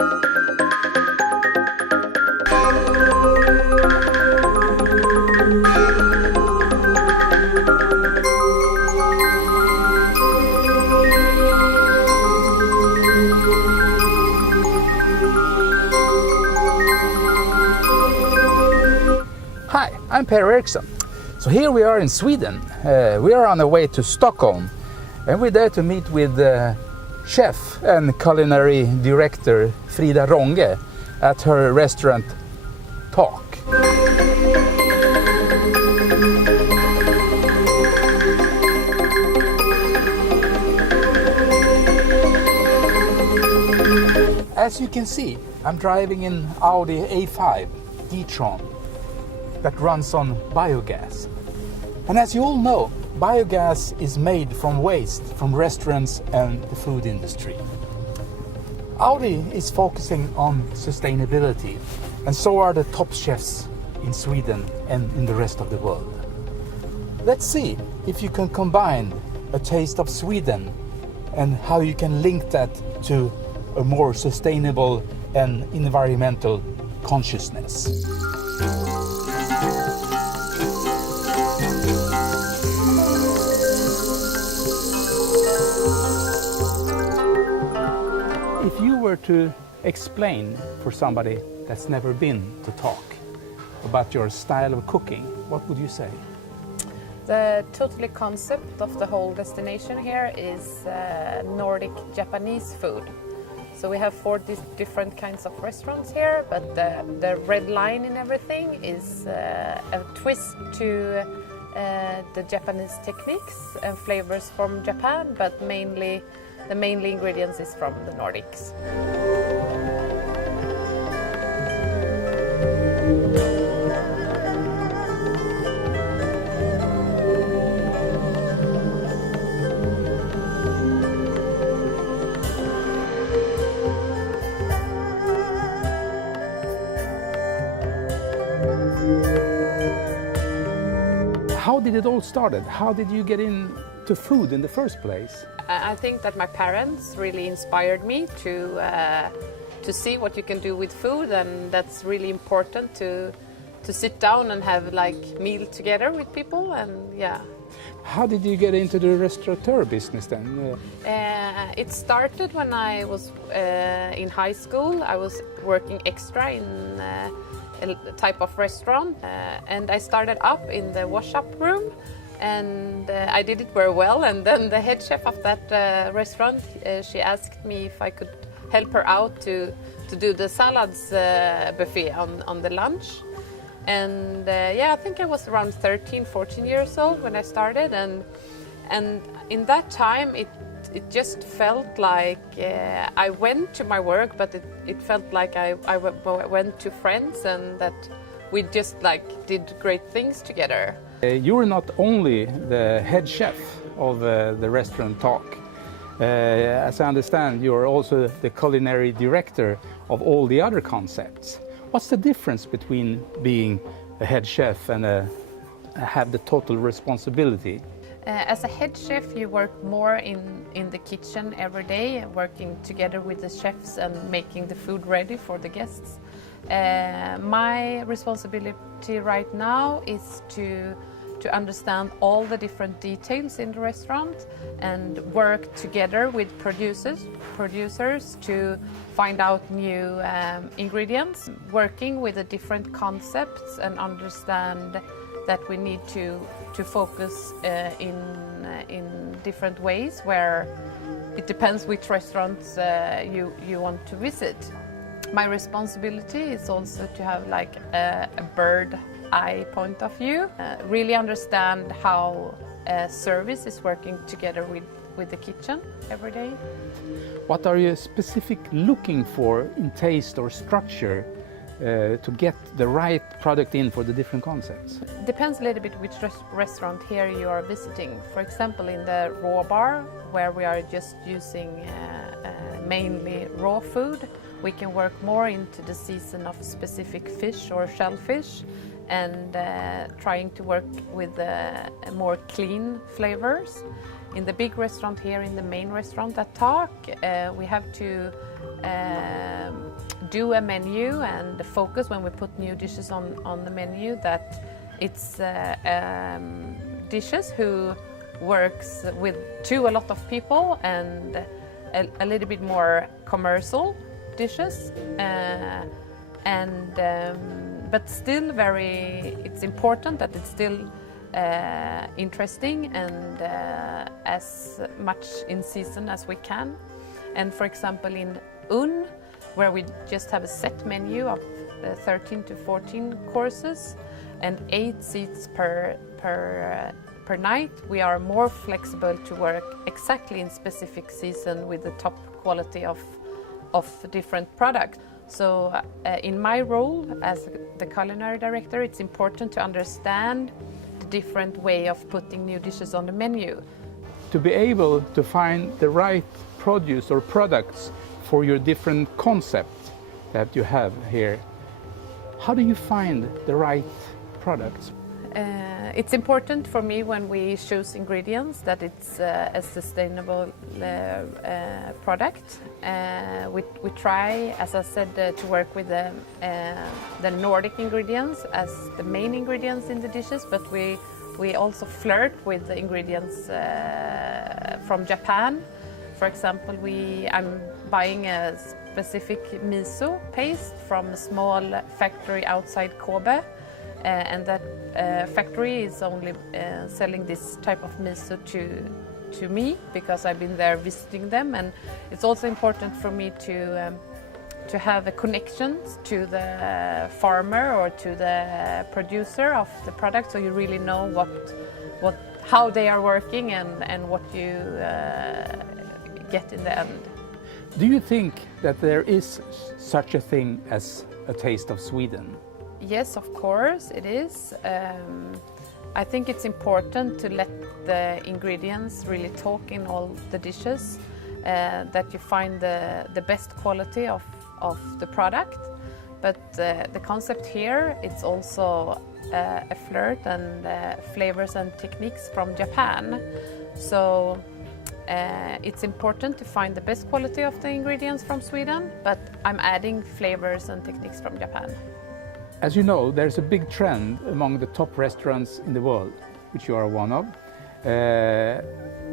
Hi, I'm Eriksson. So here we are in Sweden. We are on our way to Stockholm, and we're there to meet with chef and culinary director Frida Ronge at her restaurant Talk. As you can see, I'm driving in Audi A5 G-tron that runs on biogas. And as you all know, biogas is made from waste from restaurants and the food industry. Audi is focusing on sustainability, and so are the top chefs in Sweden and in the rest of the world. Let's see if you can combine a taste of Sweden and how you can link that to a more sustainable and environmental consciousness. If you were to explain for somebody that's never been to Talk about your style of cooking, what would you say? The totally concept of the whole destination here is Nordic Japanese food. So we have 4 different kinds of restaurants here, but the red line in everything is a twist to the Japanese techniques and flavors from Japan, but the main ingredients is from the Nordics. How did it all started? How did you get into food in the first place? I think that my parents really inspired me to see what you can do with food, and that's really important to sit down and have like meal together with people, and yeah. How did you get into the restaurateur business then? It started when I was in high school. I was working extra in a type of restaurant, and I started up in the wash-up room, and I did it very well. And then the head chef of that restaurant, she asked me if I could help her out to do the salads buffet on the lunch. And yeah, I think I was around 13, 14 years old when I started, and in that time it just felt like I went to my work, but it felt like I went to friends, and that we just like did great things together. You were not only the head chef of the restaurant Talk. As I understand, you are also the culinary director of all the other concepts. What's the difference between being a head chef and have the total responsibility? As a head chef, you work more in the kitchen every day, working together with the chefs and making the food ready for the guests. My responsibility right now is to understand all the different details in the restaurant and work together with producers to find out new ingredients, working with the different concepts and understand that we need to focus in different ways, where it depends which restaurants you want to visit. My responsibility is also to have like a bird eye point of view, really understand how service is working together with the kitchen every day. What are you specifically looking for in taste or structure to get the right product in for the different concepts? Depends a little bit which restaurant here you are visiting. For example, in the raw bar, where we are just using mainly raw food, we can work more into the season of specific fish or shellfish, and trying to work with more clean flavors. In the big restaurant here, in the main restaurant at Talk, we have to do a menu and the focus when we put new dishes on the menu that it's dishes who works with a lot of people and a little bit more commercial dishes but still it's important that it's still interesting and as much in season as we can. And for example in Un, where we just have a set menu of 13 to 14 courses and 8 seats per night, we are more flexible to work exactly in specific season with the top quality of different products. So in my role as the culinary director, it's important to understand the different way of putting new dishes on the menu. To be able to find the right produce or products for your different concepts that you have here, how do you find the right products? It's important for me when we choose ingredients that it's a sustainable product. We try, as I said, to work with the Nordic ingredients as the main ingredients in the dishes, but we also flirt with the ingredients from Japan. For example, I'm buying a specific miso paste from a small factory outside Kobe. And that factory is only selling this type of miso to me because I've been there visiting them, and it's also important for me to have a connection to the farmer or to the producer of the product, so you really know how they are working and what you get in the end. Do you think that there is such a thing as a taste of Sweden? Yes, of course it is. I think it's important to let the ingredients really talk in all the dishes, that you find the best quality of the product. But the concept here, it's also a flirt and flavors and techniques from Japan. So it's important to find the best quality of the ingredients from Sweden, but I'm adding flavors and techniques from Japan. As you know, there's a big trend among the top restaurants in the world, which you are one of,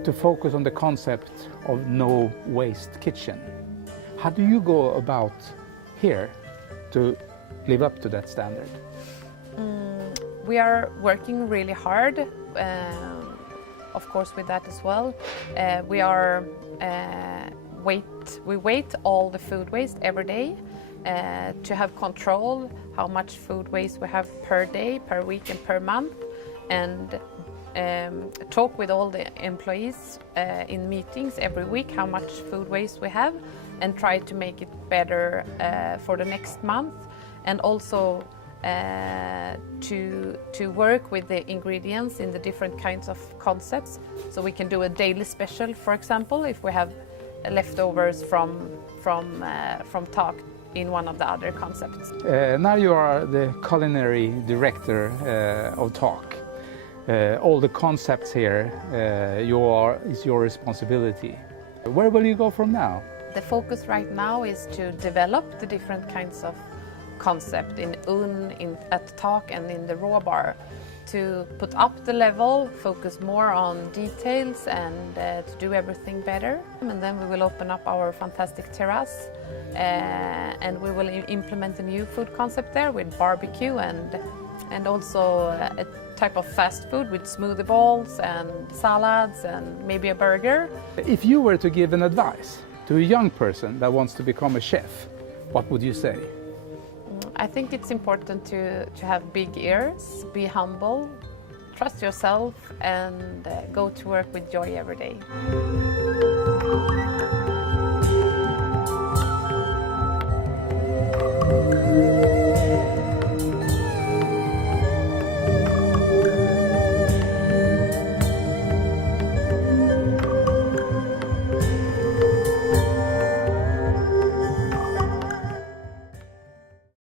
to focus on the concept of no waste kitchen. How do you go about here to live up to that standard? We are working really hard, of course, with that as well. We weight all the food waste every day. To have control how much food waste we have per day, per week and per month, and talk with all the employees in meetings every week how much food waste we have and try to make it better for the next month, and also to work with the ingredients in the different kinds of concepts, so we can do a daily special, for example, if we have leftovers from talk in one of the other concepts. Now you are the culinary director of Talk. All the concepts here is your responsibility. Where will you go from now? The focus right now is to develop the different kinds of concept in Un, at Talk and in the Raw Bar, to put up the level, focus more on details and to do everything better. And then we will open up our fantastic terrace and we will implement a new food concept there with barbecue and also a type of fast food with smoothie bowls and salads and maybe a burger. If you were to give an advice to a young person that wants to become a chef, what would you say? I think it's important to have big ears, be humble, trust yourself and go to work with joy every day.